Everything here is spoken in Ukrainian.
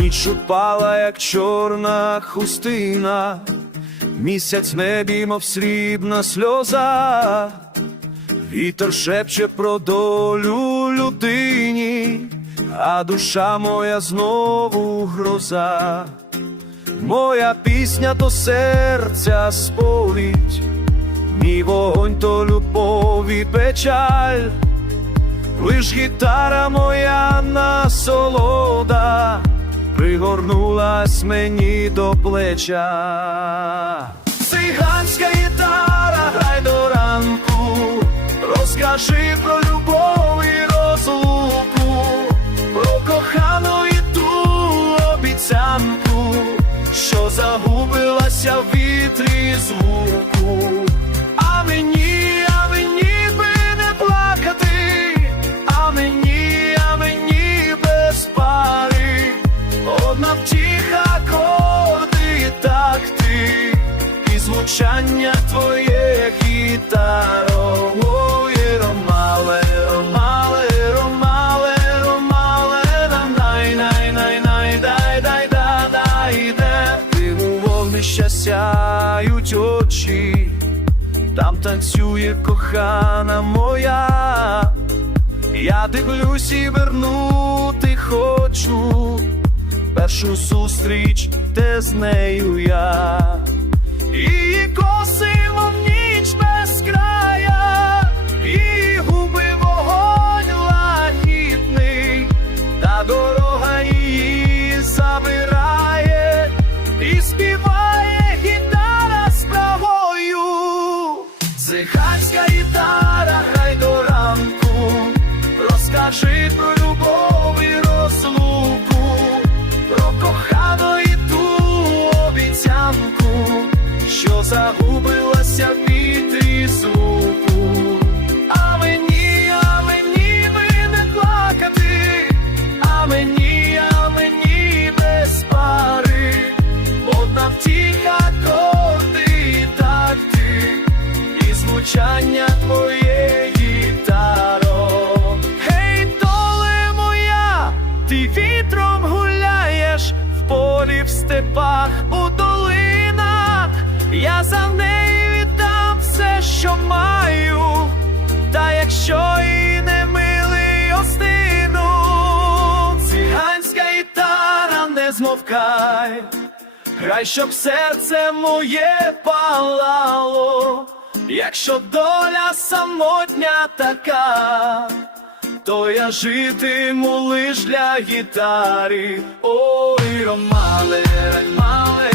Ніч упала, як чорна хустина, місяць небі, мов срібна сльоза, вітер шепче про долю людині, а душа моя знову гроза. Моя пісня то серця сповідь, мій вогонь то любов і печаль. Лиш гітара моя насолода пригорнулась мені до плеча. Циганська вітрі звуку. А мені, а мені би не плакати, а мені, а мені без пари, одна втіха, коди, і такти, і звучання твоє гітаро. У вогнища сяють очі. Там танцює кохана моя, я дивлюсь і вернути хочу першу зустріч, де з нею я, її коси, Циганська гітара, грай до ранку, розкажи про любов і розлуку, про кохану і ту обіцянку, що загубилася в вітрі звуку. Степах, у долинах. Я за нею віддам все, що маю. Та якщо і не милий остину, циганська гітара не змовкай, грай, щоб серце моє палало, якщо доля самотня така, то я житиму лиш для гітари. Ой, ромале, ромале,